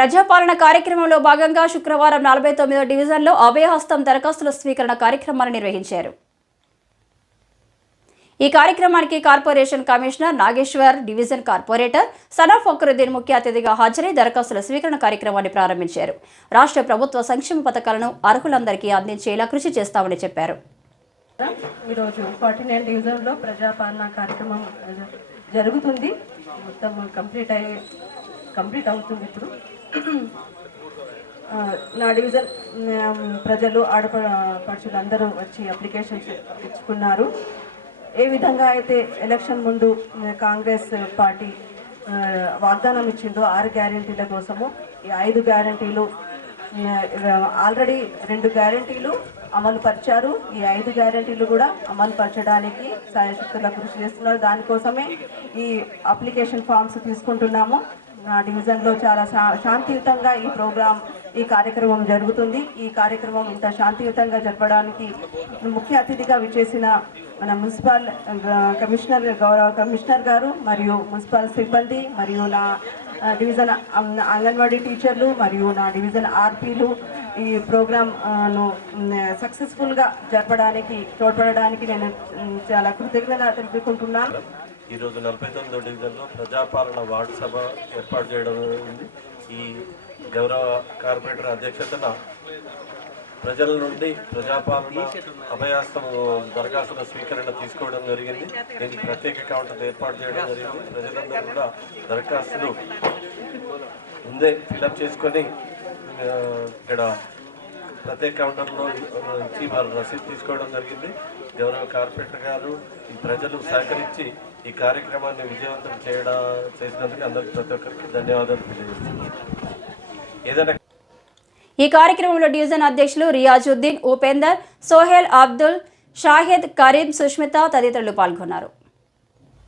ప్రజాపాలన కార్యక్రమంలో భాగంగా శుక్రవారం నలభై తొమ్మిదో డివిజన్లో అభయహస్తం దరఖాస్తుల స్వీకరణ కార్యక్రమాన్ని నిర్వహించారు. ఈ కార్యక్రమానికి corporation commissioner Nageshwar division corporator Sana Fakruddin ముఖ్య అతిథిగా హాజరై దరఖాస్తుల స్వీకరణ కార్యక్రమాన్ని ప్రారంభించారు. రాష్ట్ర ప్రభుత్వ సంక్షేమ పథకాలను అర్హులందరికీ అందించేలా కృషి చేస్తామని చెప్పారు. ఈరోజు ఫార్టీ నైన్ డివిజన్లో ప్రజాపాలన కార్యక్రమం జరుగుతుంది. మొత్తం కంప్లీట్ అయ్యి కంప్లీట్ అవుతుంది ఇప్పుడు. నా డివిజన్ ప్రజలు ఆడపడుచులు అందరూ వచ్చి అప్లికేషన్స్ ఇచ్చుకున్నారు. ఏ విధంగా అయితే ఎలక్షన్ ముందు కాంగ్రెస్ పార్టీ వాగ్దానం ఇచ్చిందో ఆరు గ్యారెంటీల కోసము ఈ ఐదు గ్యారంటీలు ఆల్రెడీ రెండు గ్యారంటీలు అమలు పరిచారు. ఈ ఐదు గ్యారెంటీలు కూడా అమలు పరచడానికి సాయశక్తుల కృషి చేస్తున్నారు. దానికోసమే ఈ అప్లికేషన్ ఫామ్స్ తీసుకుంటున్నాము. డివిజన్లో చాలా శా- శాంతియుతంగా ఈ ప్రోగ్రాం ఈ కార్యక్రమం జరుగుతుంది. ఈ కార్యక్రమం ఇంత శాంతియుతంగా జరపడానికి ముఖ్య అతిథిగా విచ్చేసిన మన మున్సిపల్ కమిషనర్ గౌరవ కమిషనర్ గారు మరియు మున్సిపల్ సిబ్బంది మరియు నా డివిజన్ అంగన్వాడీ టీచర్లు మరియు నా డివిజన్ ఆర్పీలు ఈ ప్రోగ్రామ్ను సక్సెస్ఫుల్గా జరపడానికి తోడ్పడడానికి నేను చాలా కృతజ్ఞత తెలుపుకుంటున్నాను. ఈరోజు నలభై తొమ్మిదో డివిజన్లో ప్రజాపాలన వార్డు సభ ఏర్పాటు చేయడం జరిగింది. ఈ గౌరవ కార్పొరేటర్ అధ్యక్షతన ప్రజల నుండి ప్రజాపాలన అభయాస్తం దరఖాస్తుల స్వీకరణ తీసుకోవడం జరిగింది. దీనికి ప్రత్యేక కౌంటర్ ఏర్పాటు చేయడం జరిగింది. ప్రజలందరూ కూడా దరఖాస్తులు ముందే ఫిలప్ చేసుకొని ఇక్కడ ప్రత్యేక కౌంటర్లో ఇచ్చి వారు రసీదు తీసుకోవడం జరిగింది. గౌరవ కార్పొరేటర్ గారు ఈ ప్రజలు సహకరించి ఈ కార్యక్రమాన్ని విజయవంతం చేయడం చేసినందుకు అందరికి ప్రతి ఒక్కరికి ధన్యవాదాలు తెలియజేస్తున్నాను. ఏదైనా ఈ కార్యక్రమంలో డివిజన్ అధ్యక్షులు రియాజుద్దీన్ ఉపేందర్ సోహెల్ అబ్దుల్ షాహిద్ కరీం సుష్మిత తదితరులు పాల్గొన్నారు.